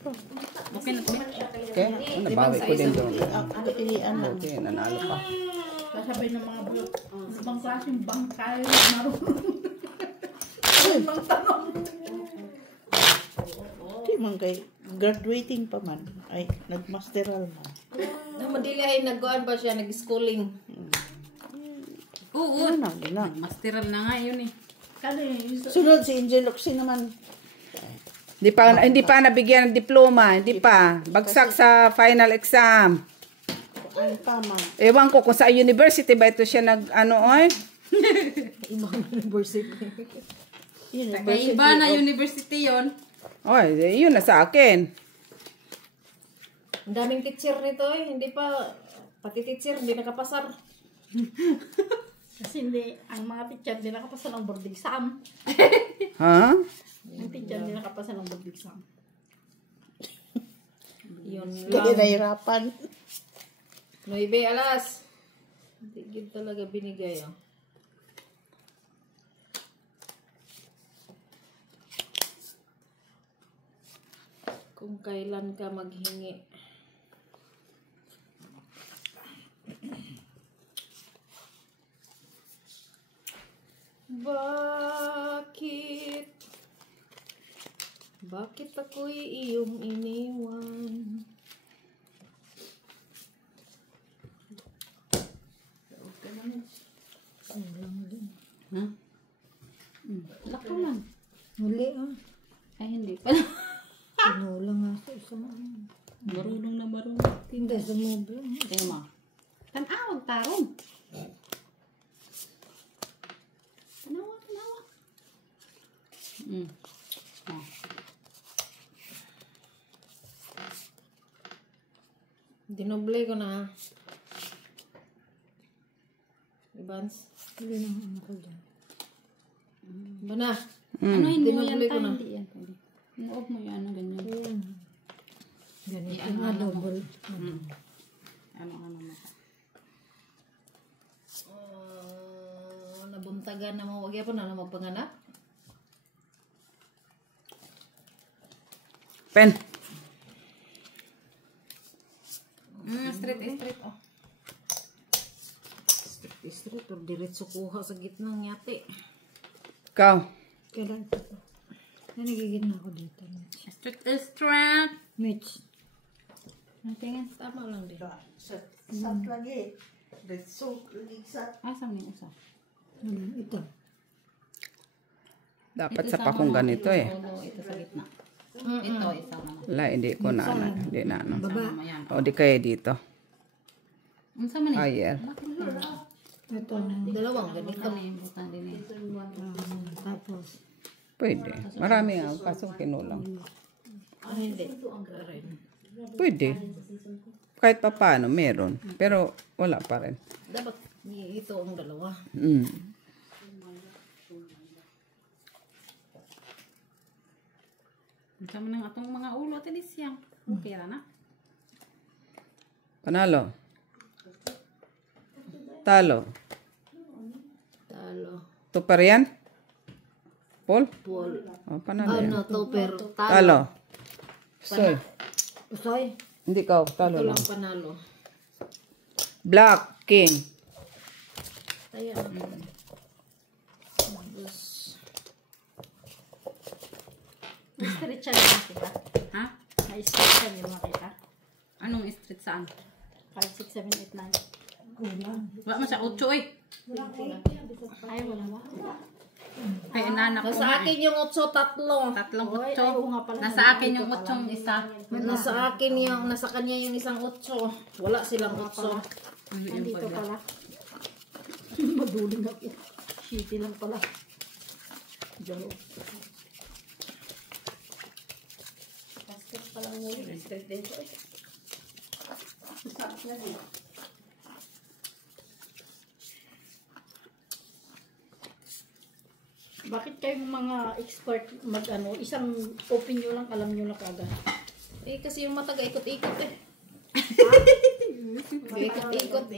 Okay na to. Okay? Nabawi ko din doon. Okay, nanalo pa. Kasabay ng mga bulok. Ibang klaseng bangkay. Ibang tanong. Di man kay graduating pa man. Ay, nagmasteral man. Madili ay nagkuhan pa siya, nag-schooling. Oo. Masteral na nga yun eh. Sunod si Angel Oxy naman. Hindi pa nabigyan ng diploma, hindi pa. Bagsak sa final exam. Ay, tama. Ewan ko kung sa university ba ito siya Ibang university. Iba na university yun. Oy, yun na sa akin. Ang daming teacher nito eh. Hindi pa, pati teacher, hindi nakapasar. Kasi hindi, ang mga teacher hindi nakapasa ng board exam. Ha? Ang teacher hindi nakapasa ng board exam. Yun Kaya lang. nahirapan. 9 alas. Hindi talaga binigay oh. Kung kailan ka maghingi. Bakit ako'y iyong iniwan? Ha? Lako lang. Huli ah. Ay, hindi pala. Pinulang nga sa isang Marunong na marunong. Hindi, sumobra. Tema. Tanawag tarong. Tanawa. Oh. Dinoble ko na. Ibans. Hindi na ano ko dyan. Ba na? Ano hindi mo yan Dinoble ko tayo? na. Hindi yan. Inuob mo yan. Ganyan. Ganito Ano, nga ano mo? double. Ano mo? Nabuntagan na mo. Wag yan po na magpanganak. Pen. Straight. Oh. Street or diretso kuha sa gitna ng yate. Ikaw. Kailan pa to? Nanigigit na ako dito. Straight. Mitch. Ang tingin. Tama lang din. Sat lagi. Diretso lagi sat. Asam yung usa. Ito. Dapat sa pakong ganito eh. Ito sa gitna. Ito, isa naman. Wala, hindi ko na ano. Hindi na ano. Baba. Yan. O di kaya dito. Ang sama niya. Ayer. Ito. Dalawang ganito. Ito na yung butang din eh. Tapos. Pwede. Marami nga. Kaso kinulang. Hindi. Pwede. Kahit pa paano, meron. Pero wala pa rin. Dapat ito ang dalawa. Ang sama ng atong mga ulo at inisiyang. Okay na. Panalo. Talo. Talo. Ito pa rin? Paul? Paul. O, panalo yan. Ano to pero talo. Talo. Soy. Usoy. Hindi ka. Ito Talo lang. lang panalo. Black. King. Ayan. Street siya din makita. Ha? May street siya din makita. Anong street saan? 5, 6, 7, 8, 9. Wala mo siya 8 eh. Ay, wala ba? Ay, inanak ko Nasa nga akin yung 8, tatlo. Tatlong Ay, 8. ayaw nga pala. Nasa akin yung 8 isa. Nasa akin yung, nasa kanya yung isang 8. Wala silang 8. Nandito pala. Maduling ako. Shitty lang pala. Joke. Basket pala ng ulit. Street din ko eh. Bakit kayong mga expert mag-ano, isang opinion lang, alam nyo na kagad? Eh, kasi yung mata ikot-ikot eh.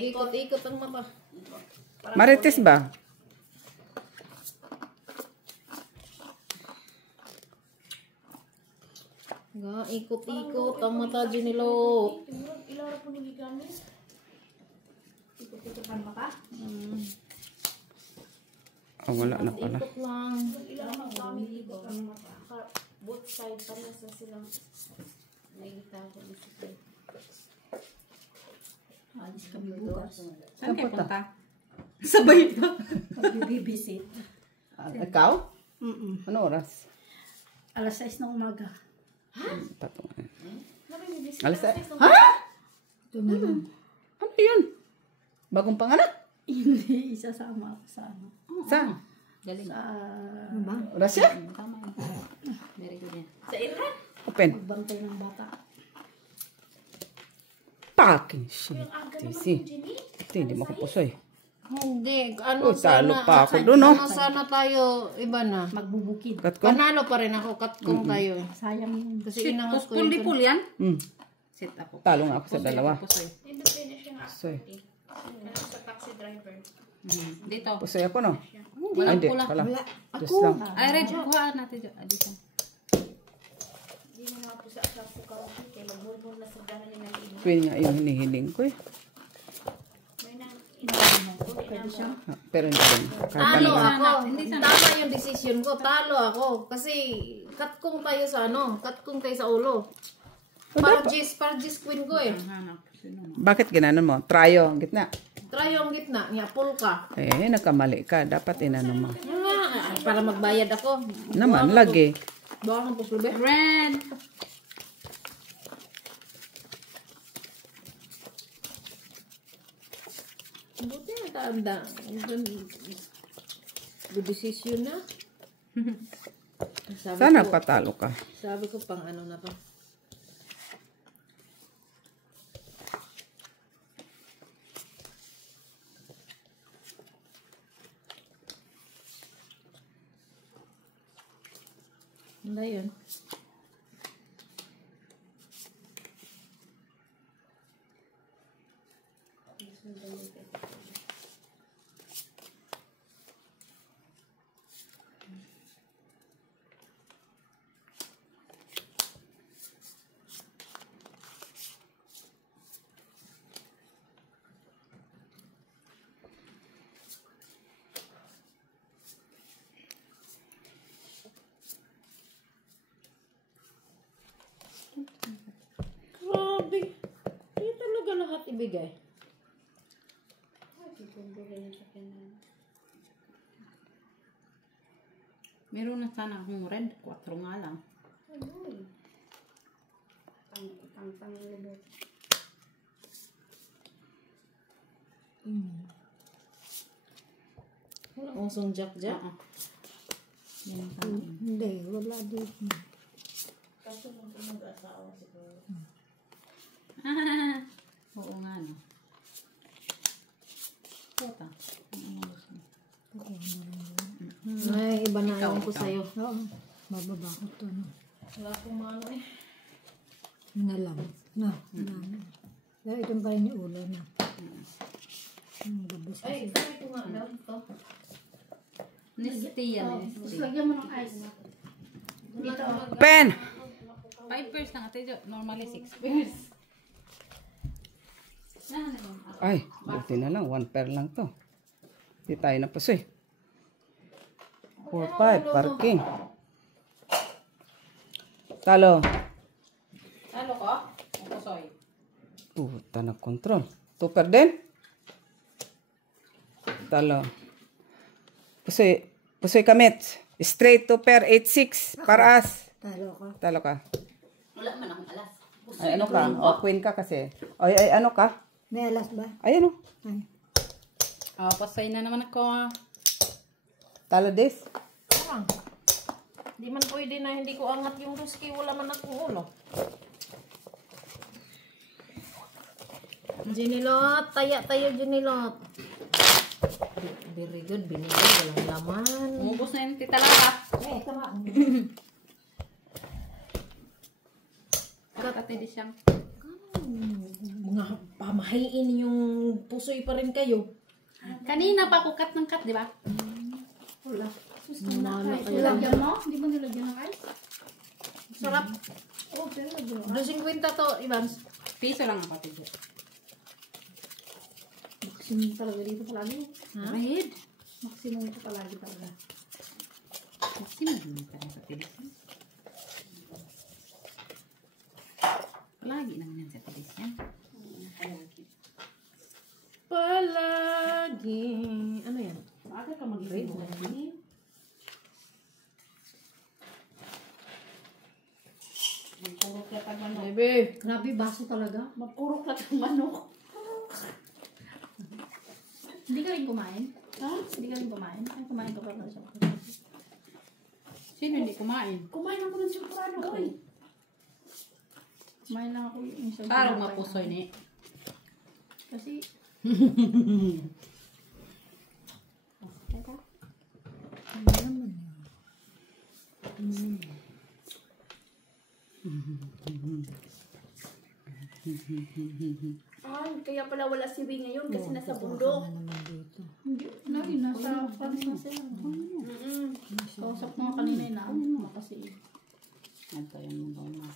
Ikot-ikot ang mata. Marites ba? Nga, ikot-ikot ang mata, Junilot. Ilara po ni Gani. Ikot-ikotan mata. Oh, wala na pala. Ikot lang. Ilara ang kami ikotan mata. Both side, parehas na silang may itago na sila. Alis kami bukas. Saan kayo punta? Sabay pa. Pag-babysit. Ikaw? Ano oras? Alas 6 ng umaga. Tatong. Alas ha? Ito na lang. Ano yun? Bagong panganak? Hindi, isasama ako sa ano. Saan? Galing. Sa Oras siya? Tama yun. Very good yan. Open. bantay ng bata. Packing shit. Ito, hindi makapusoy. Hindi, ano Uy, talo sana, pa ako doon, no? ano sana tayo, iba na. Magbubukid. Kat ko? Panalo pa rin ako, katkong tayo. Sayang yun. Kasi inangas ko Puldi yun. pul yan? Sit ako. Talo nga ako sa Pusoy, dalawa. Pusoy. Pusoy. Dito. Pusoy ako, no? Walang Hindi, pula. pala. Ako. Just lang. Ay, red. Kuha natin dyan. Dito. Pwede nga yung hinihiling ko eh. Pero hindi rin. Talo ako. Hindi sana. Tama yung decision ko. Talo ako. Kasi katkong tayo sa ano. Katkong tayo sa ulo. Parjis queen ko eh. Hanap. Sino mo? Bakit ginanon mo? Tryo, ang gitna. Try yung gitna. Niya, pull ka. Eh, nagkamali ka. Dapat inano mo. Yun nga, para magbayad ako. Naman, lagi. Baka ng puslube. Red. Buti na taanda. Good decision na. Sabi Sana ko, patalo ka. sabi ko pang ano na to. Ano yun? Grabe. Hindi talaga lahat ibigay. Meron na sana akong red. 4 nga lang. Wala usong jack-jack. Oo. Hindi, wala dito. Oo nga, no. Puta. Ay, iba na ewan ko sa'yo. Oo. Bababa ko to. No? Wala akong maano eh. Na lang. Na. Dahil itong kaya niya ulo na. Gabos Ay, sabi ko nga daw ito. Nesty yan. Nesty. Lagyan mo ng ice. Dito. Pen! 5 pairs lang. Ate Jo. Normally 6 pairs. Ay, buti na lang. 1 pair lang to. Hindi tayo na pusoy. 4-5, parking. Talo. Talo ko? O Pusoy? Puta na control. 2 pair din? Talo. Pusoy. Pusoy kamit. Straight 2 pair, 8-6. Paraas. Talo ko. Talo ka. Wala man akong alas. Ay, ano ka? O, queen ka kasi. Ay, ano ka? May alas ba? Ay, ano? Ay. Pusoy na naman ako. Talo this. Parang. Di man pwede na hindi ko angat yung ruski. Wala man akong ulo. Junilot. Taya tayo, Junilot. Very good. Binigay. Walang laman. Umubos na yung tita Lara. Eh, ito nga. Ate di siyang. Mga pamahain yung pusoy pa rin kayo. Kanina pa ako cut ng cut, di ba? Wala. Wala kayo. Nilagyan mo? Hindi mo nilagyan ng ice? Sarap. Oh, pero bro. 250 to, Ivans. Piso lang ang pati dyan. Maximum talaga dito palagi. Ha? Red. Maximum ito palagi talaga. Maximum din tayo sa tilis. Palagi naman yan sa tilis yan. Palagi. Ano yan? Maaga ka mag-red na yan. Magpurok ka pag manok. Baby. Grabe, baso talaga. Mapurok lang ang manok. Hindi ka rin kumain? Ha? Hindi ka rin kumain? Ay, kumain ka pa ng champurrado. Sino hindi kumain? Kumain ako ng champurrado ko eh. Kumain lang ako yung isang Parang mapusoy ni. Kasi, Ay, kaya pala wala si Wing ngayon kasi nasa bundok. hindi, lagi nasa France na sila. Kausap ko nga kanina yun na kasi. Ito yung mga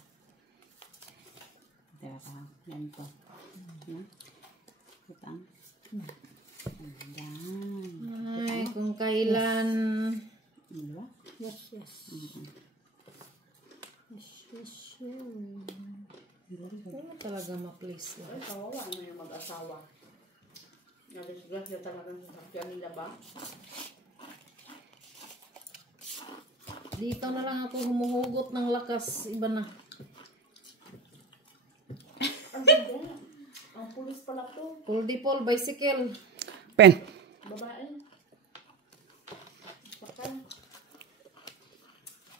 teka ka. Yan ito. Kitang. Ayan. Ay, kung kailan. Diba? Yes, yes. Yes, yes, yes. Ano talaga ma-please lang. Ay, kawawa na yung mag-asawa. Nadisgrasya talagang sasakyan nila ba? Dito na lang ako humuhugot ng lakas. Iba na. Ang hindi. Ang pulis pala to. Pull bicycle. Pen. Babae. Sakal.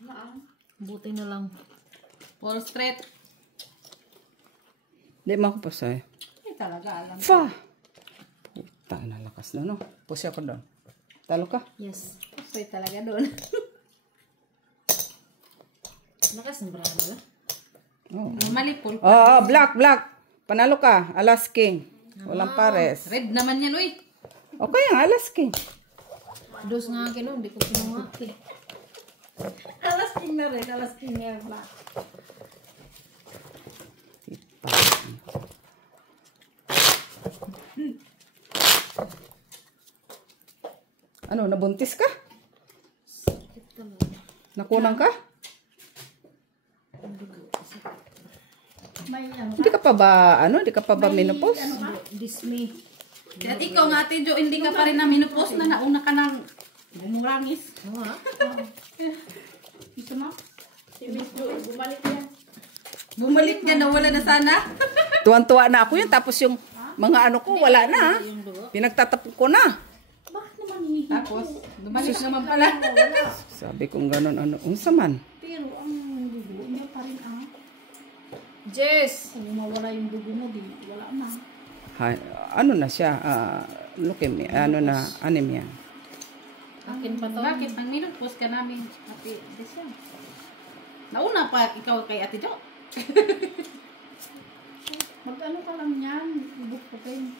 Naan. Buti na lang. Wall Street. Di mo ako pasoy. Ay talaga, alam ko. Fa! Puta, nalakas na, no? Pusi ako doon. Talo ka? Yes. Pusoy talaga doon. Nakasimbrado na. Oh. Normally, full. Oh, black. Panalo ka. Alas King. Walang pares. Red naman yan, uy. Okay, ang Alas King. Dos nga akin, no? Hindi ko kinuha. Alas king na rin, alas king na black. Ano, nabuntis ka? Nakunang ka? May ano Hindi ka pa ba, hindi ka pa ba menopause? Dismay. At ikaw nga, Ate Jo, hindi ka pa rin na menopause na nauna ka ng bumurangis. Ano ha? Ito mo? Si Miss Jo, bumalik yan. Bumalik ka na, wala na sana. Tuwan-tuwa na ako yun. Tapos yung mga ano ko, wala na. Yung dugo. Pinagtatapon ko na. Bakit naman hindi? Tapos, bumalik naman pala. Sabi kong ganun, unsa man. Pero ang dugo, hindi pa rin ang Jess! kung mawala yung dugo mo, di wala na. Ano na siya, leukemia, anemia. Akin pa to. Bakit? Ang menopause ka namin, Ate Desya. Nauna pa ikaw kay Ate Jo. Mag-ano ka lang yan, ibukpukin.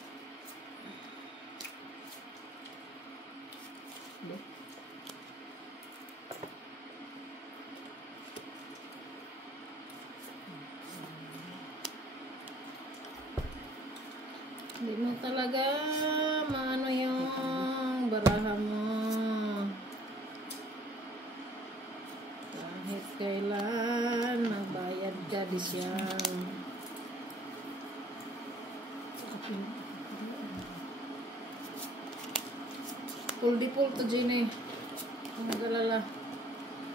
Hindi mo talaga maano yung baraha mo. Kahit kailan, magbayad ka di siya. Pull to Gina. Ang nag-alala.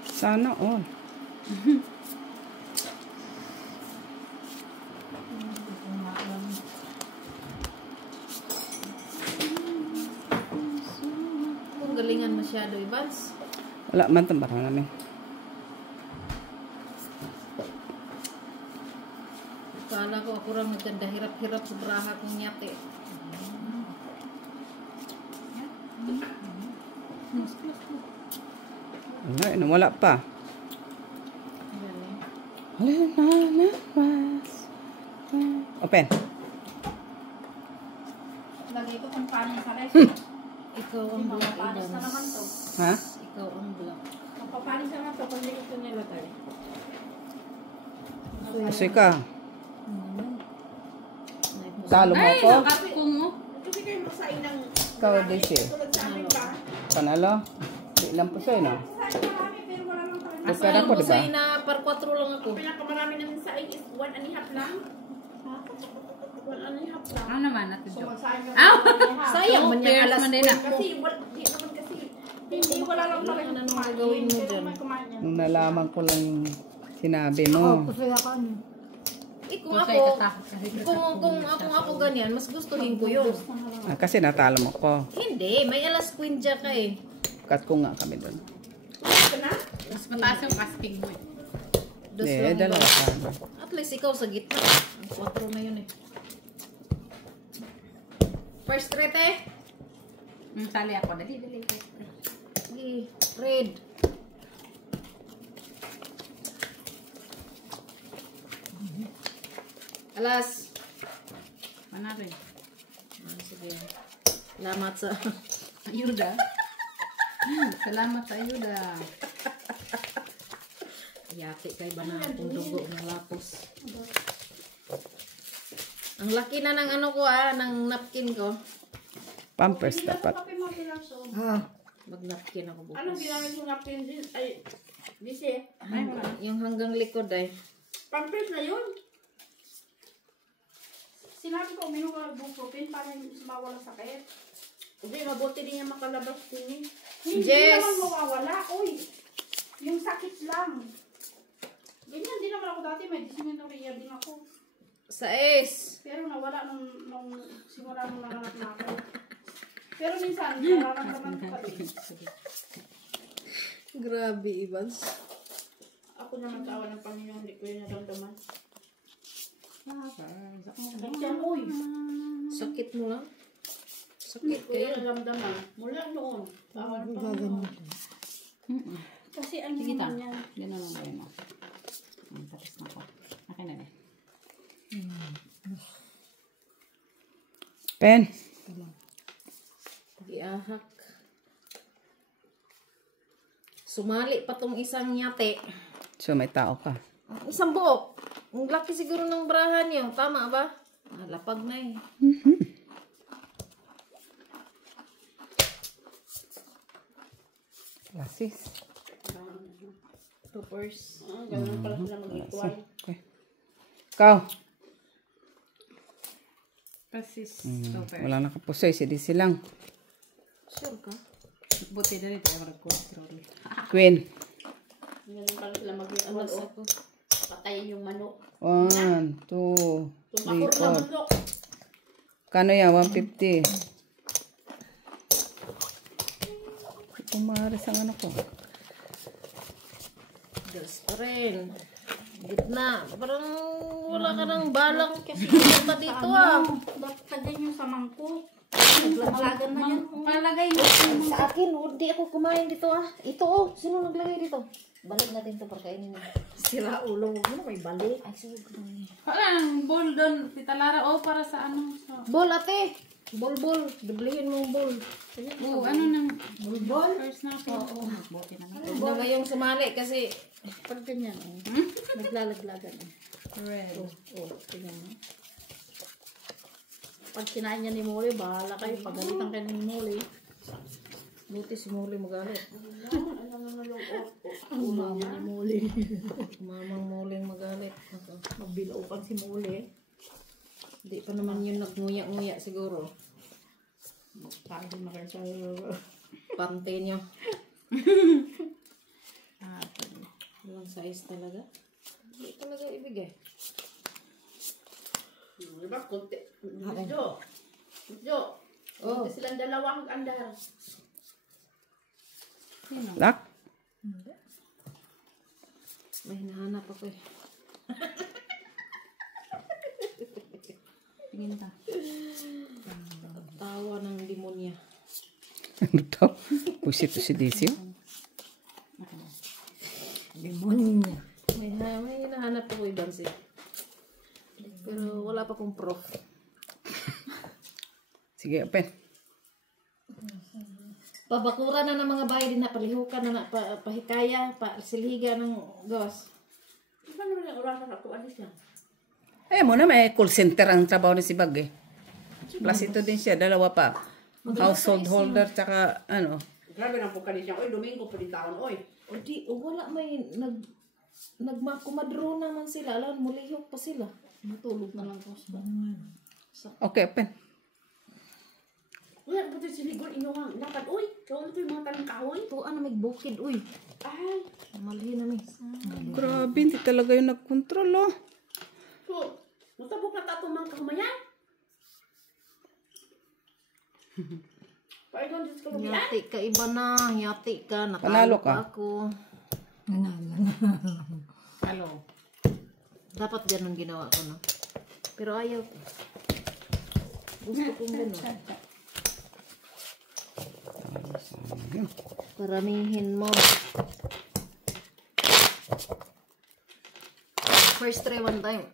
Sana all. Kung galingan masyado, Ivans. Wala man tambarang namin. Kala ko ako rin maganda hirap-hirap sa braha kong nyate. Wala, wala pa. Open. Lagay ko kung paano sa rest. Ikaw ang black, Papanis na naman Ivans. to. Ha? Ikaw ang black. Mapapanis na naman to pag hindi ko ito nilagay. Asoy ka. Talo mo Ay, ako. nakatkong mo. Kasi kayo masain ng Ikaw, Daisy. tulad sa amin ba? Panalo. Di lang po sa'yo, no? Pera ko, di ba? Kasi na par 4 lang ako. Pinakamarami namin sain is 1.5 lang. 1.5 lang. Ano naman natin So, doon? magsain yung Aw! Sayang man yung Pairs alas man din na. Kasi, di naman kasi, hindi wala lang pala yung Ano kumain. gagawin mo Pero dyan? may kumain yan. Nung nalaman ko lang sinabi mo. Kasi ako ano. Kung Kung ako, kayo katakot kasi kung ako ganyan, mas gustuhin ko yun. Ah, kasi natalo mo ko. Hindi, may alas kwindya ka eh. Cut ko nga kami doon. Ito na? mas mataas yung casting mo eh. Dos Eh, lang dalawa iba. ka. At least ikaw sa gitna. Ang 4 na yun eh. First threat eh. Sali ako. Dali. Sige, red. Alas. Manalo eh. Sige. Salamat sa... Ayuda. Salamat sa ayuda. Yati kay ba na akong dugo ng lapos. Ang laki na ng ano ko ng napkin ko. Pampers dapat. Kape mo pilaso. Mag-napkin ako bukas. Anong ginamit mo napkin din? Ay, Dise. Yung hanggang likod ay. Pampers na yun. Sinabi ko, uminom ka ng ibuprofen para hindi sumawala sakit. Hindi, mabuti din yung makalabas din eh. Hindi Jess! naman mawawala. Uy, yung sakit lang. Ganyan din naman ako dati. May dysmenorrhea din ako. Sa S. Pero nawala nung simula nung nanganak na ako. Pero minsan, nararamdaman ko pa din. Grabe, Evans. Ako na nagkawa ng Panginoon, hindi ko yun naramdaman. Sakit Yan, uy. Sakit mo lang. Hindi Sakit ko yun kayo. naramdaman. Mula noon. Kawa ng Panginoon. Kasi ano Sige ta. naman yan. Ganun lang gawin mo. Tapos na ako. Akin na eh. Pen. Giahak. Sumali pa tong isang yate. So may tao ka. Isang buok. Ang laki siguro ng brahan niyo. Tama ba? Lapag na eh. Lasis. Toppers. Ganun pala sila mag-equal. Okay. Ikaw. Pasis. Wala nakapusoy. Si DC lang. Sure ka? Buti na rin tayo mag-kuha. Queen. Ganun pala sila mag-equal. Alas Oh. ako. Patayin yung manok. 1, 2, 3, Tumakor na 4. manok. Kano yan? 150. Pumaris ang ano ko. Diyos pa rin. Gitna. Parang wala ka ng balang kasi pumunta dito Bakit ka dyan yung sa mangkok? Naglaglagan na yan. Palagay mo. Sa akin, hindi ako kumain dito Ito sino naglagay dito? Balik natin to para kainin nila. Sira ulo mo na may balik. Ay, sige ko lang. Parang bowl doon. Tita Lara. Para sa ano. Sa... Bol ate! Bol. Dublihin mo ang bol. ano nang... Ball? First na ako. Buti na lang. Huwag na kayong sumali kasi Pag ganyan, naglalaglagan. Red. Tingnan mo. Pag kinain niya ni Molly, bahala kayo. Pagalitan kayo ni Molly. buti si Muli magalit. Ang mama ni Molly. Mamang Muling magalit. Magbilaukan si Molly. Hindi pa naman yun nagnguya-nguya siguro. Sabi na kayo sa Pante nyo. Walang size talaga. Hindi talaga ibigay. Diba? Kunti. Jo. Oh. Kunti silang dalawang andar. Sino? Lak? May hinahanap ako eh. Tingin ka. Tawa ng demonya. Ano to? Pusit to si DC. Demonya. May hinahanap ako ibang siya. Pero wala pa kong proof. Sige, open. Pabakura na ng mga bahay din na palihukan na pahikaya, silhiga ng gawas. Iba naman yung oras na ako, alis yan. Eh, mo na may call center ang trabaho ni si Bag eh. Plus ito din siya, dalawa pa. Household holder, tsaka ano. Grabe na po kanil siya. Oy, Domingo pa din taon, oy. O di, wala may nagmakumadro naman sila. Alam, mulihok pa sila. Matulog na lang po sila. Okay, open. Uy, ako ito sinigol inyong lakad. Uy, kawal ito yung mga talang kahoy. Tuan na may bukid, uy. Ay, Malhi na may. Grabe, hindi talaga yung nag-control, oh. so, matabok na tato mga kahumayan. Paigon, Diyos ko lumian. Yati ka, iba na. Yati ka. Panalo Natalo ka. pa ako. Hello. Dapat ganun ginawa ko, no? Pero ayaw ko. Gusto kong ganun. Paramihin mo. First try one time.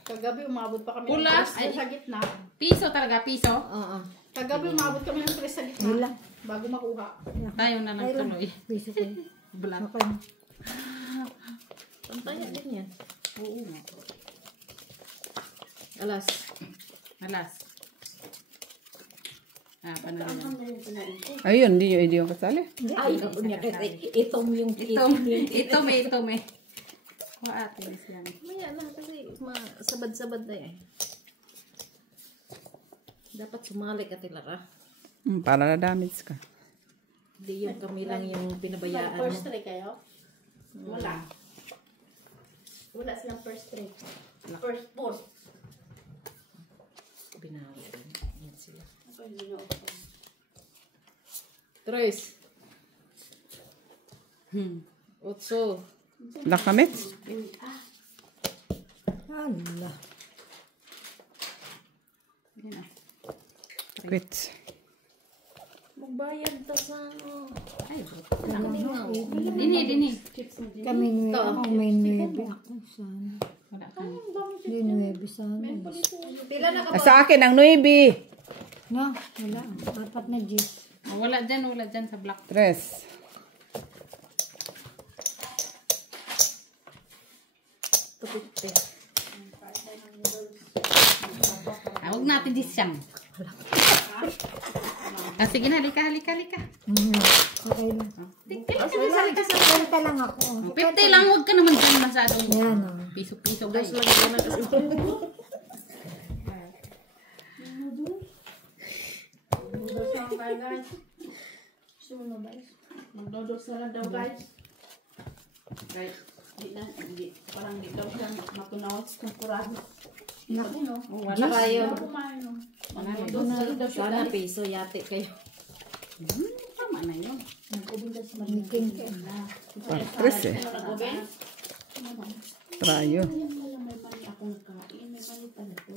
Kagabi, umabot pa kami Pula, ng stress sa gitna. Piso talaga, piso. Oo. Kagabi, umabot kami ng stress sa gitna. Bago makuha. Tayo na nagtuloy. Bulat. Pantaya din yan. Oo nga. Alas. Alas. Panalo. Ayun, hindi yung kasali. Ayaw niya kasi itong yung Ito may. O ate, yan. Maya na kasi sabad-sabad na yan. Dapat sumali ka tilara. Para na-damage ka. Hindi yung kami lang yung pinabayaan First mo. try kayo? Wala. Wala silang first try. First post. Binawi rin. Yan sila. Okay, yun. Tres. Otso. Nakamit? Quit. Magbayad ta sa ano. Ay, Dini. dini. Kami nuebe, ako may nuebe ako sana. Wala ka. Hindi nuebe sana. Pila na ka ba? Sa akin, ang 9. No, wala. Apat na G's. Wala dyan sa black. 3. Tupite. Huwag natin disyang. Sige na, halika. Okay lang. Salita lang ako. 50 lang, huwag ka naman dyan masyadong Yan o. piso-piso Dos guys. lang yan na kasi. Magdodos na lang tayo, guys. Gusto mo na, guys? Magdodos na lang daw, guys. Guys, parang di daw siya matunaw sa temporada. Naku, no? Wala kayo. Kumain, no? Magdodos Magdodos na lang daw siya, Sana guys. piso yate kayo. Tama na yun. Nag-ubindas man. Meeting ka. 3 eh. Nag-ubin? Trayo. Ayan pala, may mali akong kain. May mali pala to.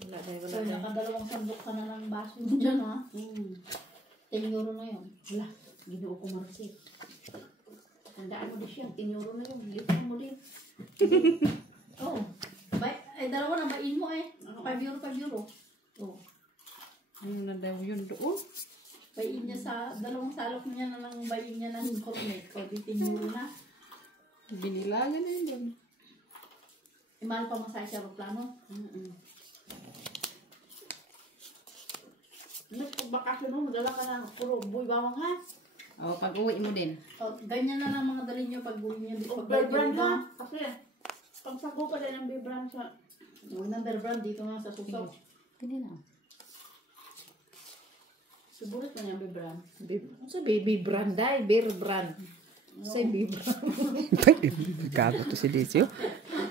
Wala kayo, So, wala kayo. nakadalawang sandok ka na ng baso mo dyan, ha? 10 euro na yun. Wala, ginoo ko marsi. Tandaan mo din siya, 10 euro na yun. Lipat mo din. Oo. Dalawa na bain mo eh. 5 euro, 5 euro. Oo. Ano na daw yun doon? Bain niya sa, dalawang salok niya na lang bain niya ng cornet. O, di 10 euro na. Binilagan na yun. Mahal pa masaya sa aeroplano. Nagpagbakasyon mo, magdala ka ng puro buhay bawang ha. O, pag uwi mo din. O, ganyan na lang mga dalhin niyo pag buhay niyo. O, Pag bear brand na. ha. Kasi, pag sago pa din ang bear brand sa... Huwag ng bear brand dito nga sa susaw. Hindi na. Suburit mo niya bear brand. Sa baby brand ay, bear brand. Sa baby brand. Gago to si Licio.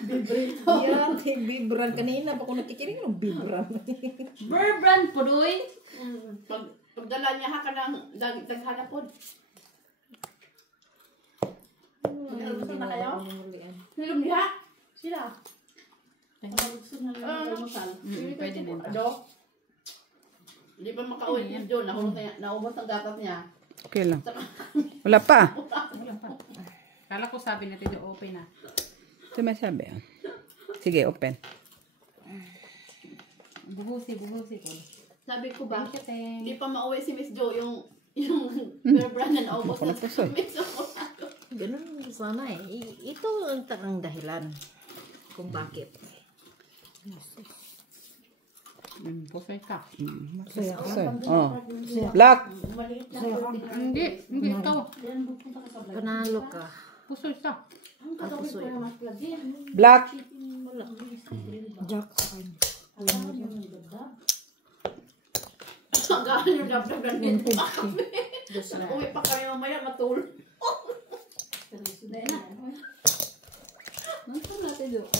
Yan, baby brand. Kanina pa ako nakikinig ng baby brand. Bear brand po doy. Pagdala niya ha ka ng daghanapod. Mag-almusal na kayo? Nilom niya? Sila. Mga gusto na lang mag-almusal. Pwede din. Ado? Hindi pa makauwi niya doon. Naubos ang gatas niya. Okay lang. Wala pa. Kala ko sabi natin yung open na. Ito may sabi. ah. Sige, open. Buhusi ko. Sabi ko ba, Thank you. hindi pa mauwi si Miss Jo yung bear brand na naubos Ako na na puso. Miss Jo. Ganun sana eh. Ito ang dahilan kung bakit. Pusay ka. Pusay. Oh. Black. Hindi ito. Panalo ka. Pusoy ka. Pusoy. Black. Jack. Ang gahan yung dab-dab ganyan. Dos na. Uwi pa kami mamaya matul.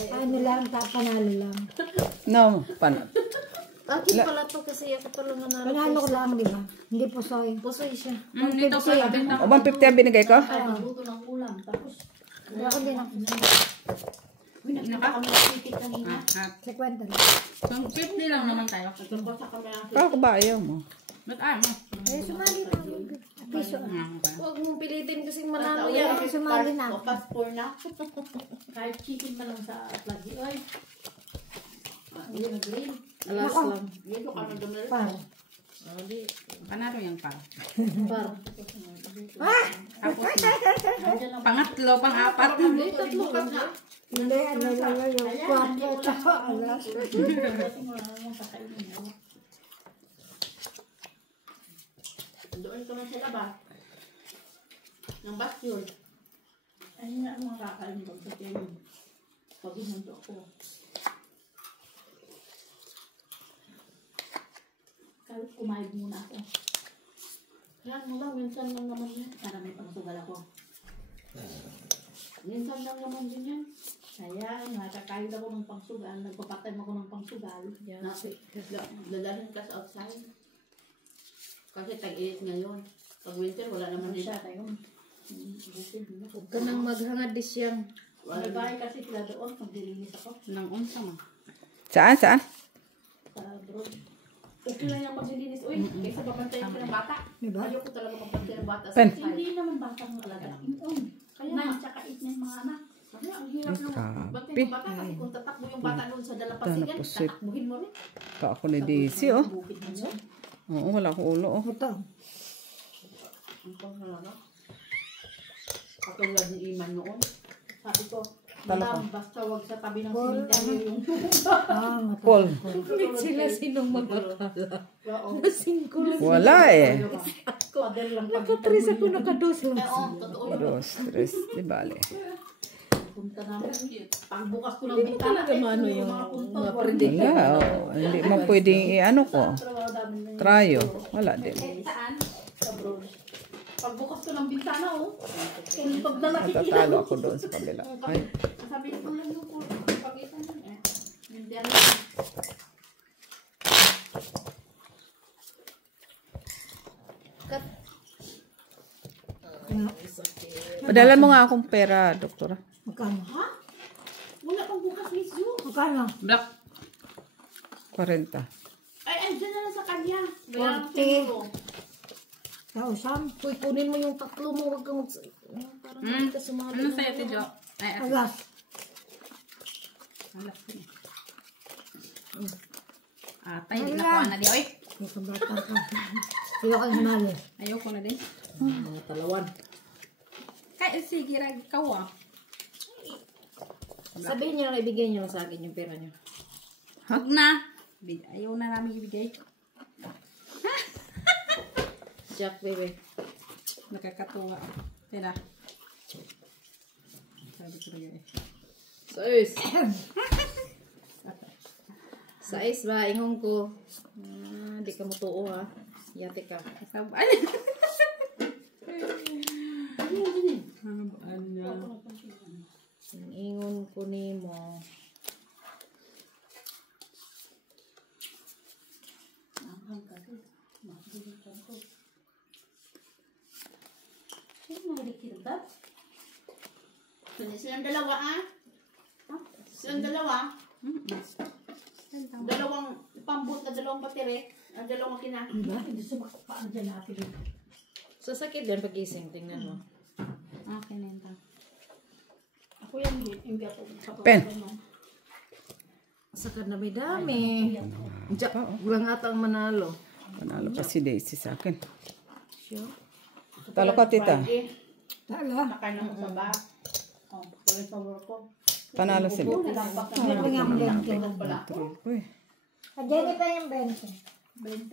Ano lang, panalo lang. No, Akin pala to kasi ako pala manalo. Panalo ko lang, di ba? Hindi po soy. Pusoy siya. Dito ka. Dito. O 150 ang binigay ko? Luto ng ulam. Tapos, Ako din ako. kami nagtitik kanina. Sa kwenta lang. So, 50 lang naman tayo. Nagpasa kami ng Kaya ko ba ayaw mo? Ba't ayaw mo? Eh, sumali na ako. Piso. Huwag mong pilitin kasi manalo Uwi, yan. Sumali na. O, fast four na. Kahit chicken man lang sa plagi. Oy. Yun na green. Alas lang. Yun yung kami dumili. Par. Panalo yan pa. Par. Tapos pangatlo, pang-apat. Tatlo ka na. Hindi, ano lang yung kwarto. Tsaka alas. Doon ka man sa labas. Ng basyon. Ayun nga ang mga kakain ko sa tiyan. Pag-imunto ako. Kahit kumayag muna ako. Yan mo lang, minsan lang naman yan. Para may pangsugal ako. Minsan lang naman din yan. Kaya nakakain ako ng pangsugal. Nagpapatay ako ng pangsugal. Dadalhin ka sa outside. Kasi tag-init ngayon. Pag winter, wala naman siya. Huwag ka nang maghangad di siyang. May bahay kasi sila doon. Magdilinis ako Nang unsa mo. Saan? sa abroad. Okay lang yung maglilinis. Uy, kaysa babantayin ko ng bata. Diba? Ayoko talaga magbantay ng bata. Pen. Hindi naman batang alaga. Kaya 9 tsaka 8 na yung mga anak. Sabi, ang hirap Ay, nung grabe. bantay ng bata. Kasi kung tatakbo yung bata doon sa dalampasigan, Tanapusit. tatakbuhin mo rin. Ka ako ni Daisy, oh. Bukid mo yun. Oo, wala akong ulo, oh. Ito. Ang panghalaga. Katulad ni Iman noon. Sabi ko, Talaka. Madam, basta wag sa tabi ng simenteryo yung Paul. Sila sinong magkakala. Oo. Wala eh. Pader lang pag Tres ako nakados lang. Oo, totoo yun. Dos, tres, di bale. Punta namin. Pagbukas ko ng bintana, mano yung yung mga punto. mga Wala. predict. Wala, oh. Hindi mo pwedeng i-ano ko. Tryo. Wala din. Saan? Sa bro. Pagbukas ko ng bintana, oh. Pag na nakikita. Natatalo ako doon sa kabila. Ay, Sabi ko lang yung po. Pagkita niya. Hindi ano. Kat. padalan mo nga akong pera, doktora. Magkano? Ha? Wala pang bukas, Miss Yu. Magkano? Black. 40. Ay, andyan na lang sa kanya. Bayaran ko 40. siguro. Tausan? Uy, kunin mo yung tatlo mo. Huwag kang parang hindi ka sumali. Ano sa'yo, Tidjo? Ay, ate. Alas. Alas din. Atay, di nakuha na di. Oy, Yung kabata ka. Ayaw kang sumali. ayoko na din. Mga talawan. Kaya sige, rag, ikaw ah. Sabihin niyo lang, ibigay niyo lang sa akin yung pera niyo. Huwag na. Ayaw na namin ibigay. Jack, baby. Nakakatuwa. Tira. Sabi ko rin eh. Sais. Sais ba? Ingong ko. Di ka mutuo ha. Yate ka. Sabay. Ang ingon ko ni mo. Silang dalawa, ah. Silang dalawa. Dalawang pambut na dalawang batire. Ang dalawang kina. Hindi sumakapaan dyan natin. Sasakit din pag-gising. Tingnan mo. Okay na yun. Ako yan, hindi ako. Pen. Sakad na may dami. Jack, wala nga ang manalo. Panalo pa si Daisy sa akin. Sure. Talo ka, tita. Tala. Nakain ako sa bar. Oh, tuloy sa work ko. Panalo sila. Nalampak na Ano ba yung 20? tulog pala. Uy. Jennifer yung 20.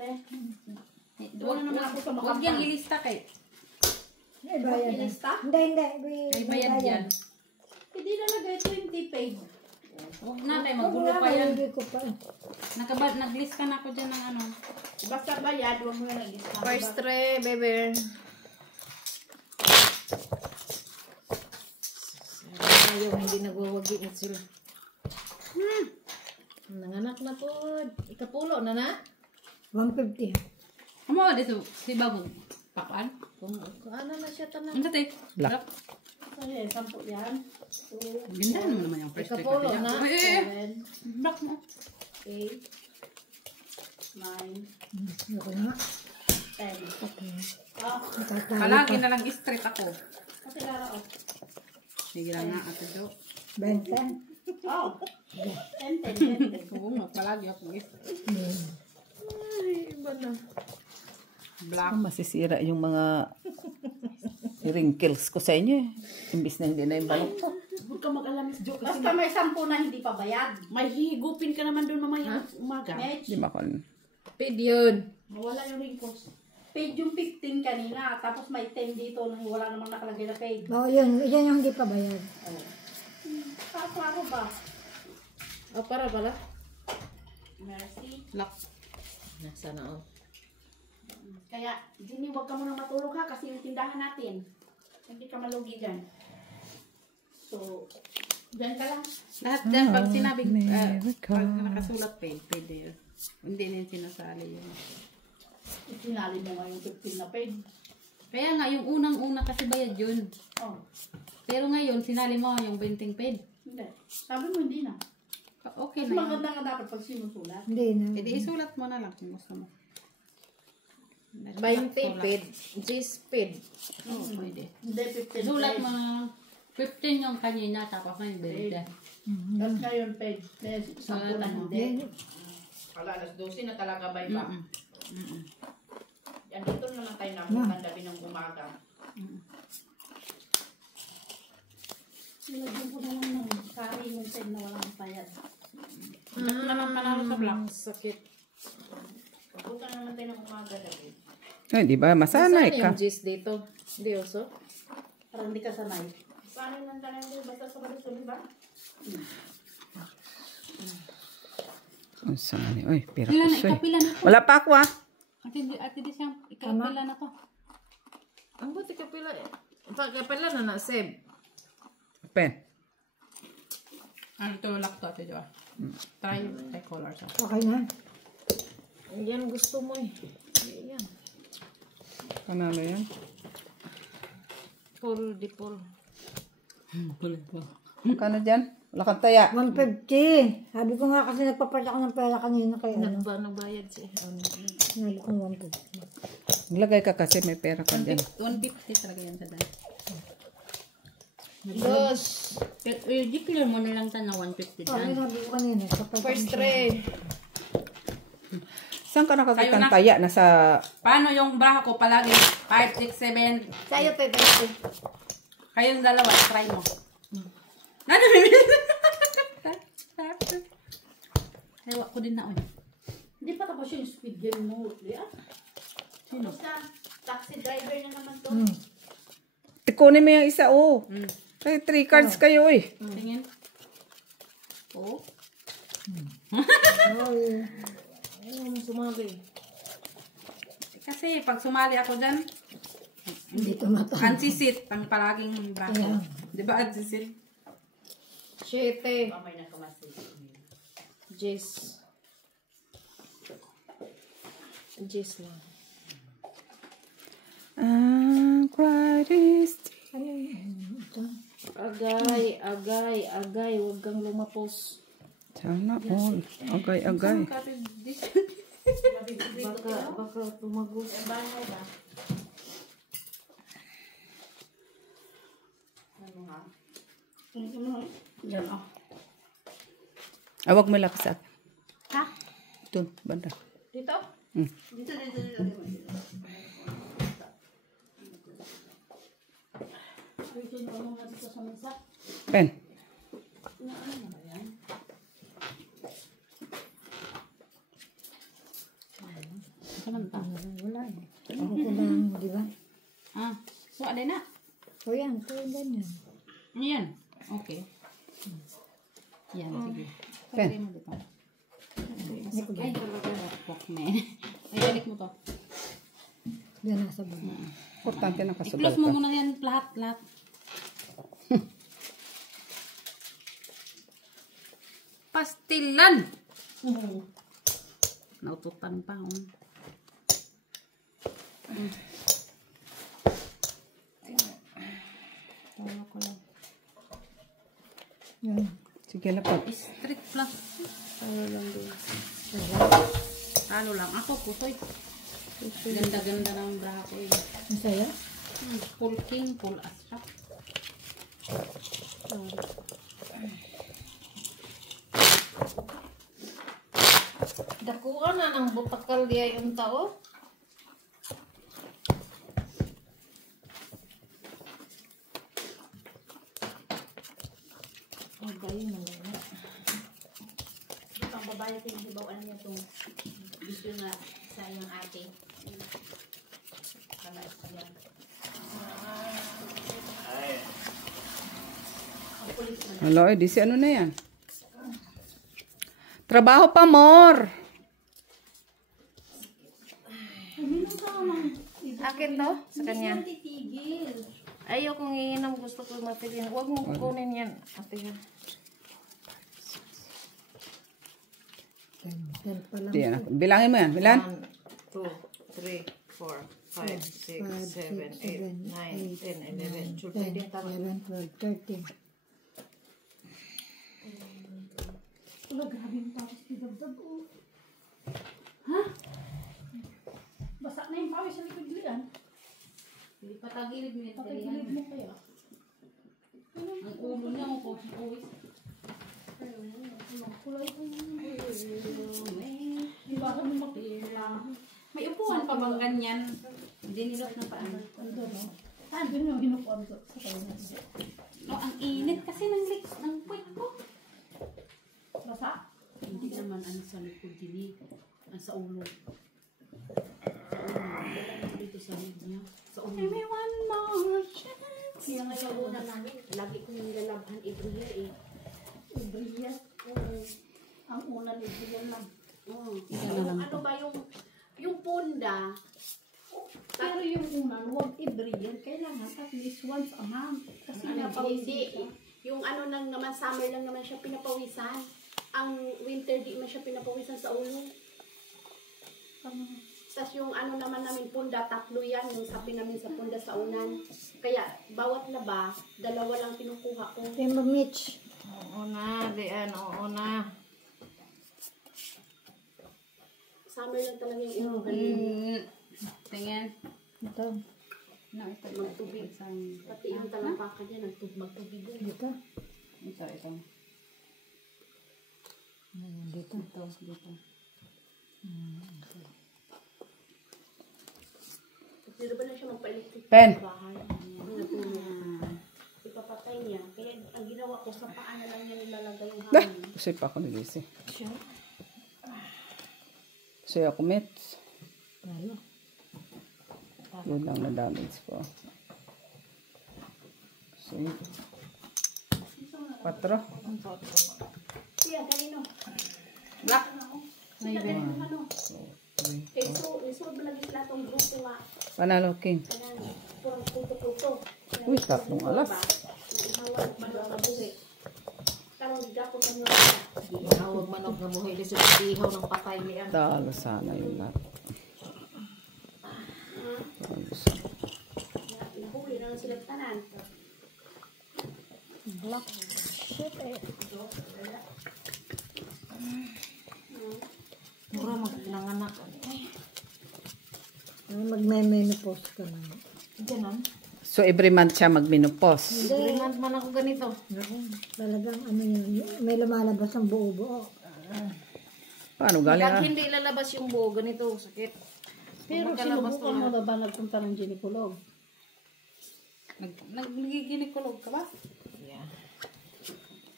20. Doon na naman ako sa Huwag makapal. yung ilista kay. May bayad. Ilista? Hindi. May bayad yan. Hindi nalagay 20 paid. Huwag na tayo, magulo pa yan. Hindi ko pa. Nag-list ka na ako dyan ng ano. Basta bayad, huwag mo na nag-discount. First tray, baby. Ayaw, hindi nagwawagi na sila. Nanganak na po. Ikapulo na na. 150. Amo, dito, si Bagong. Pakaan? Kung ano na siya tanang. Ano sa tayo? Black. Ay, 10 yan. Ganda naman yung first trick. Ikapulo na. 7, Black mo. 8, 9, Ako na. 10. Okay. Ah, Palagi na lang straight ako. kasi lara ako. Sige lang nga, Ate Jo. 20. Oh, 10. Oo nga, palagi ako straight. Ay, iba na. Black. Masisira yung mga wrinkles ko sa inyo eh. Imbis na hindi na yung balok ko. Huwag ka mag-alamis, Jo. Basta may 10 na hindi pa bayad. May hihigupin ka naman doon mamaya umaga. Medj, Di ba ko? Paid yun. mawala yung wrinkles. Paid yung 15 kanina, tapos may 10 dito na wala namang nakalagay na paid. Oo, yun. Yan yung hindi pa bayad. Klaro ba? O, para pala. Mercy. Black. Nasa na, oh. Kaya, Jimmy, huwag ka muna matulog ha kasi yung tindahan natin. Hindi ka malugi dyan. So, dyan ka lang. Lahat dyan, pag sinabing, pag nakasulat paid, pwede yun. Hindi na yung sinasali yun. Itinali mo nga yung 15 na paid. Kaya nga, yung unang-una kasi bayad yun. Oh, Pero ngayon, sinali mo yung 20 paid. hindi. Sabi mo hindi na. Okay Mas na yun. maganda nga dapat pag sinusulat. Hindi na. E di isulat mo na lang kung gusto mo. 20 paid. G's paid. Oo, pwede. Hindi, 15 Sulat paid. mo 15 yung kanina, tapos ngayon 20. Tapos ngayon paid. May 10 na hindi. Wala, alas 12 na talaga ba iba? Yan, dito naman tayo namutan gabi ng umaga. Nilagyan ko na lang ng curry yung paid na walang bayad. Black naman panalo sa black. Sakit. Pabutan naman tayo ng umaga gabi. Ay, di ba? Masanay Saan ka. yung G's dito? Hindi, also? Parang hindi ka sanay. Paano nang talang basta sa balik di ba? Ang sanay. Uy, pira Ilan ko na, siya. ikapila na to. Wala pa ako ah. Ate di siyang ikapila na to. Ang buti kapila. Kapila na na, save. Pen. Ano ito, lock to, Ate Jo. Try color siya. Okay na. Yan gusto mo eh. Yan. Panalo yan. Pull, di pull. Kano dyan? Wala kang taya. 150. Sabi ko nga kasi nagpapalit ako ng pera kanina kaya ano. Nagbayad siya. Sinali kong 150. Maglagay ka kasi may pera ka dyan. 150 talaga yan sa dahil. Dos. Declare mo na lang ta na 150 Okay, dyan. sabi ko kanina. First tray. Saan ka nakakita Kayo ng na. taya? Nasa... Paano yung braha ko palagi? 5, 6, 7. Sa'yo, Pepe. Kayong dalawa, try mo. Namimili. Ewa ko din na ulit. Hindi pa tapos yung speed game mo. Lian. Sino? Basta taxi driver na naman to. Tikunin mo yung isa, oh. Kaya 3 cards kayo, eh. Tingin. Oh. Ayaw mo sumali. Kasi pag sumali ako dyan, Hindi tumata. ansisit ang palaging braso. Di ba ansisit? Siete. Pamay na kamasi. J's. J's lang. Christ. Agay, agay, agay. Huwag kang lumapos. Sana all. Agay. Baka tumagos. Bahay ba? Ano nga? Diyan, oh. Awag mo lapis sa akin. Ha? Doon, banda. Dito? Dito. Pwede mo muna dito sa mesa. Pen. Wala eh. Ako ko lang, di ba? Ah, so ada na. O yan, ito yung ganyan. Yan. Okay. Yan, sige. Pen. Pagay mo dito. Ay, Walkman. Ay, balik mo to. Yan nasa baba. Importante na kasugal I-close mo ka. muna yan lahat. Pastilan! Naututan pa. Tawa ko lang. Yan. Sige, lapag. Street plus. Tawa lang doon. Talo lang. Ako, pusoy. Ganda-ganda ng bra ko eh. Masaya? Full king, full asap. Dakuha na ng butakal diya yung tao. Pang babae pinagibawaan niya itong gusto na sa iyong ate. Kalas pa yan. Hello, di si ano na yan? Trabaho pa, more. Akin to? Sa kanya? Titigil. Ayaw kong iinom. Gusto ko mapilin. Huwag mo kunin yan. Ate yan. 10 pa lang. Di yan ako. Bilangin mo yan. Bilan? 1, 2, 3, 4, 5, 6, 7, 8, 9, 10, 11. Sure, pwede yan tama. 11, 12, 13. Wala, grabe yung pawis ni Dabdab. Ha? Basa na yung pawis sa likod liyan. Hindi pa tagilid mo yan. Patagilid mo kaya. Ang ulo niya mo po. Uy. Kulay ko yun. Di ba kami makikita? May upuan pa bang ganyan? Hindi nilot na paano. Ando, no? Saan din yung hinupuan ko sa kanya? No, ang init kasi ng legs ng puwet ko. Basa? Hindi naman ano sa likod dili. Ang sa ulo. Dito sa head niya. Sa ulo. Give me one more chance. Kaya ngayon una namin, lagi ko yung lalabhan every year eh. Ibriyat. Ang una ni Ibriyat lang. Ano ba yung punda? Pero yung una, huwag Ibriyat. Kailangan at least once a month. Kasi Hindi. Yung ano lang naman, summer lang naman siya pinapawisan. Ang winter di man siya pinapawisan sa ulo. Tapos yung ano naman namin punda, 3 yan. Yung sabi namin sa punda sa unan. Kaya bawat laba, 2 lang pinukuha ko. Kaya mag-mitch. Oo na, diyan. Oo na. Summer lang talaga yung inugan. Tingin. Ito. No, ito. Magtubig. Pati yung talampakan niya, magtubig din. Dito. Ito. Ayan, dito. Dito. Dito ba na siya magpa-electric Pen. sa bahay? Ipapatay niya. Kaya ang ginawa ko, sa paa na lang niya nilalagay yung Dah, hangin. kasi pa ako nilisi. So, ako mets. Lalo. Yun lang na damage ko. So, 4. Siya, kanino? Black. Sila kanino ano? Kaya iso lagi sila itong grupo nga. Panalo king. Kanano, purang puto-puto. Uy, 3 alas. Ihawag manok na buhi. Tarong gapon na nyo. Ihawag manok na buhay. Kasi ihaw ng patay niya. Talo sana yun lahat. Talo sana. Nahuli na lang sila tanan. Black. Shit eh. Mura maglanganak. Ay, mag-menopause ka na. Ganon. So, every month siya magminopause. Bringan man ako ganito. Naku, talagang ano yun. May lumalabas ang buo-buo. Paano galing Pag ah? hindi lalabas yung buo, ganito, sakit. Pero Magkalabas sinubukan mo na ba nagpunta ng gynecolog? Nagiginekolog ka ba? Yeah.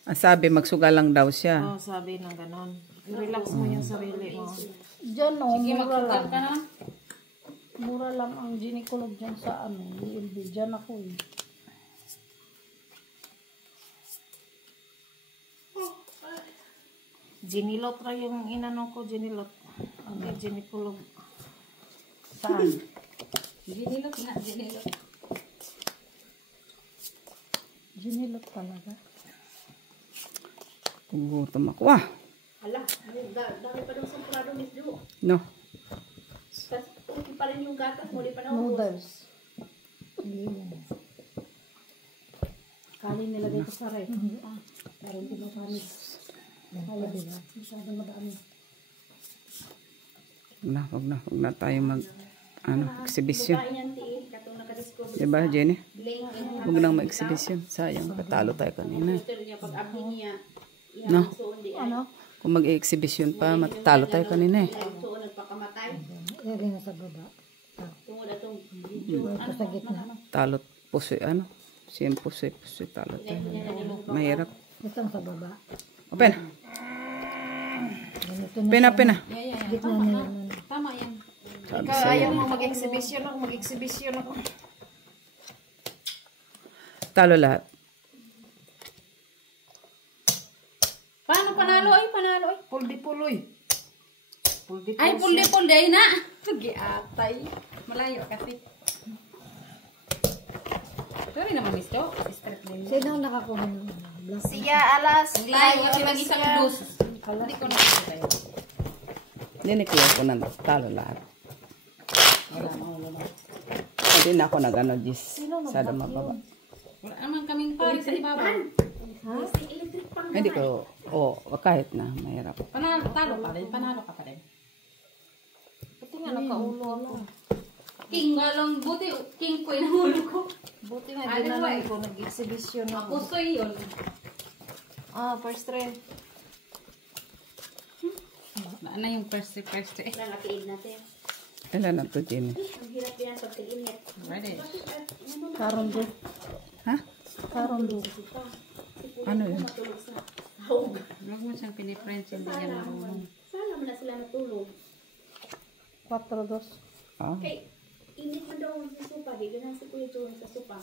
Ang sabi, magsuga lang daw siya. Oh, sabi ng ganon. Relax mo yung sarili mo. Diyan o, Sige, mura magsugal lang. ka na. Mura lang ang gynecolog dyan sa ano, ULB. Diyan ako eh. Ginilot ra yung inano ko, ginilot. Okay, gynecolog. Saan? Ginilot nga, ginilot. Ginilot talaga. Gugutom ako. Ah, Hala, dami pa daw sa prado Miss Ju. no. Tapos okay pa rin yung gatas, muli pa na ubos. Noodles. Kali nilagay ko sa ref. Meron din ba kami? Kaya din ha. Masyadong madami. Wag na tayo mag, exhibition. Kain yan ti, katong nakadiscover. Diba, Jenny? Link in Huwag nang mag-exhibition. Sayang, patalo tayo kanina. computer niya pag abdi niya. No? Suon di ay. Ano? Kung mag-exhibition pa, matatalo tayo kanina eh. Suon nagpakamatay. Eri na sa baba. Tungod atong video. Ito sa gitna. Talot pusoy, Siyem pusoy, talo tayo. Mahirap. Ito sa baba. Open. Ganito na. Pena. Gitna na yan. Tama yan. Sabi Ikaw, sa'yo. ayaw mo mag-exhibition ako, mag-exhibition ako. Talo lahat. Paano panalo ay? Panalo ay? Puldi-puloy. Puldi-puloy. Ay, pulde-pulde ay na. Giatay. Malayo kasi. Sorry naman, Miss Jo. Straight din. Sino ang nakakuha ng black? Siya, alas. Layo kasi mag-isang dos. Hindi ko nakikita yun. Diniklear ko na talo lahat. Hindi na ako nag-ano, Jis. Sada mababa. Wala naman kaming pari sa ibabaw. Hindi ko, kahit na, mahirap. Panalo, talo pa rin. Panalo ka pa rin. Buti nga nakaulo ako. King nga lang, buti king ko inahulo ko. Buti nga Ano ginanon ba? ko, nag-exhibition ako. Puso yun. Ah, first try. Ano yung first. Nangatiin natin. Kailan na to, Jenny? Ang hirap yan pag tag-init. Ready? Karon do. Ha? Karon do. Ano yun? Matulog sa hawg. Huwag mo siyang piniprench, hindi yan marunong. Sana mo na sila natulog. 4-2. Ah, Kay, init man daw sa supa. Di ganun si Kuya Joon sa supa.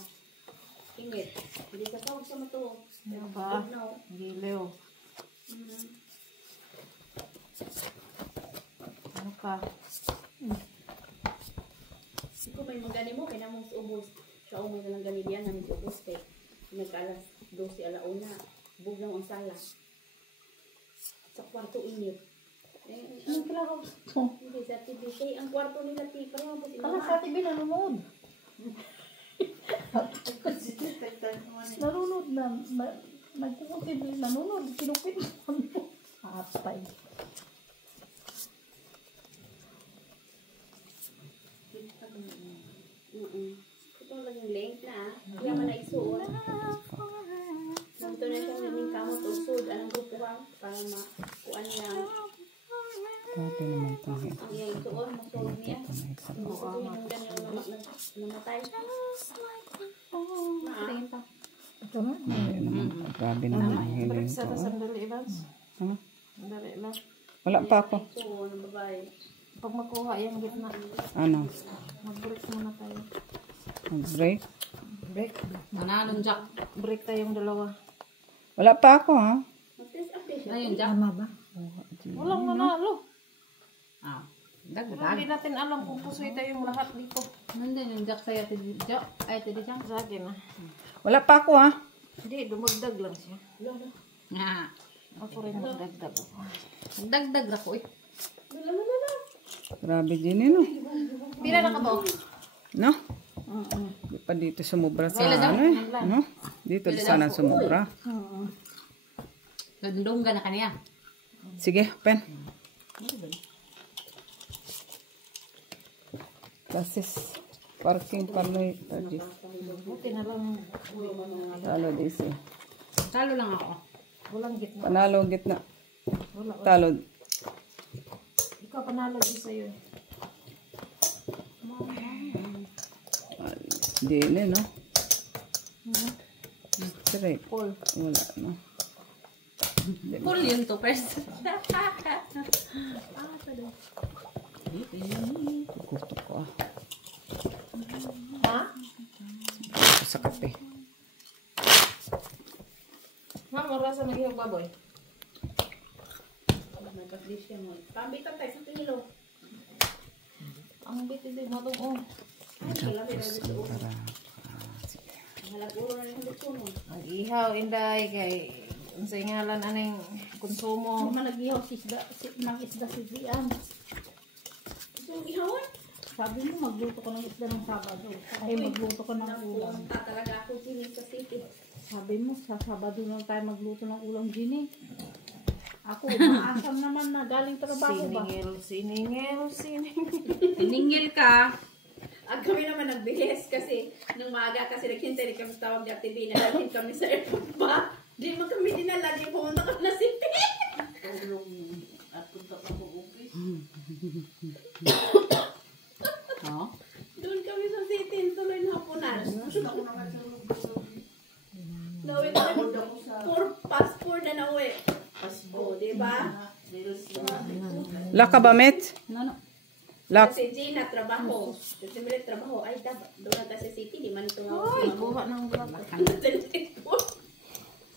Init. Hindi sa sahog siya matulog. Ano ba? No. Giliw. Ano ka? Ikaw may magani mo, kaya namang ubos. Siya umay na lang gani diyan, namin ubos kay nagkalas 12 alauna. Buglang ang sala. Sa kwarto init. Ano klaro? Hindi sa TV. Kay ang kwarto nila ti, pareho po si Kala Mama. sa TV nanonood. Nanonood na. Nagpupunta TV. Nanonood. Kinupit. Atay. Ito lang yung link na. Kaya man na isuon. Nandito na siya ng kamot o sud. Anong grupo ka? Para makuan niya. pwede naman ito. Ang iyang isuon. Masuod niya. Masuod yung ganyan namatay. Tingin pa. Ito na. Hindi naman. Grabe naman ang Break healing sa ko. sandali, Evans. Ha? Sandali lang. Wala pa ako. Isuon ng babae. Pag makuha yung gitna, Ano? mag-break muna tayo. Mag-break? Break. Manalong Jack. Break tayong dalawa. Wala pa ako, ha? Mag-test update siya. Ayun, Jack. Tama ba? Walang nanalo. Ah. Pero Dagdag. hindi natin alam kung pusoy tayong lahat dito. Nandun yung Jack sa'yo, Tidi Jack. Ay, Tidi Jack. Sa akin na. Wala pa ako, ha? Hindi, dumagdag lang siya. Nga. Ako rin magdagdag ako. Dagdag ako eh. Grabe din yun, no? Pila na ka ba? No? Di pa dito sumubra sa ano eh. No? Dito sana sumubra. Dundong ka na kaniya. Sige, pen. Tasis. Parking panoy. Buti na lang. Talo disi. Talo lang ako. Walang gitna. Panalo gitna. Talo. Ikaw panalo din sa'yo. Di na, no? Straight. Full. Wala, no? Full yun to, first. Gusto ko ah. Ha? Gusto sa kape. Ma'am, oras sa magiging baboy. May kaslisya mo. Pambitan tayo sa tilo. Ang biti din mo itong oh. Para, Halaguro na yung luto mo. Mag-ihaw, inday, kay unsay ngalan aning konsumo. Malagyaw si isda, ng isda si Zian. So, ihawon? Sabi mo, magluto ko ng isda ng Sabado. Ay, magluto ko ng ulam. Pumunta talaga ako din sa city. Sabi mo, sa Sabado lang tayo magluto ng ulam, Ginny. Ako, maasam naman na galing trabaho ba? Siningil. Tiningil ka. At kami naman nagbihis kasi nung maaga kasi naghintay rin kami sa tawag ni Ate B na dalhin kami sa airport ba? Di mo kami dinala, di pumunta kami na city. At punta pa ko office. Oh? Doon kami sa city, tuloy na hapunan. Nauwi kami, passport na nauwi. Passport, di ba? Laka ba, Met? No. Lak. Kasi Gina, trabaho. Kasi milit trabaho. Ay, doon na tayo sa city, di man ito nga. Ay, buha ng buha.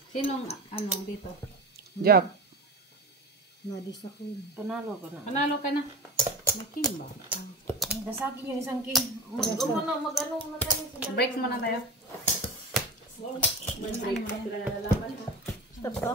Sinong, dito? Jack. Nadis ako. Panalo ko na. Panalo ka na. May king ba? Dasagin yung isang king. Mag-ano na tayo. Break muna tayo. Mag-break pa sila na nalaman. Stop to.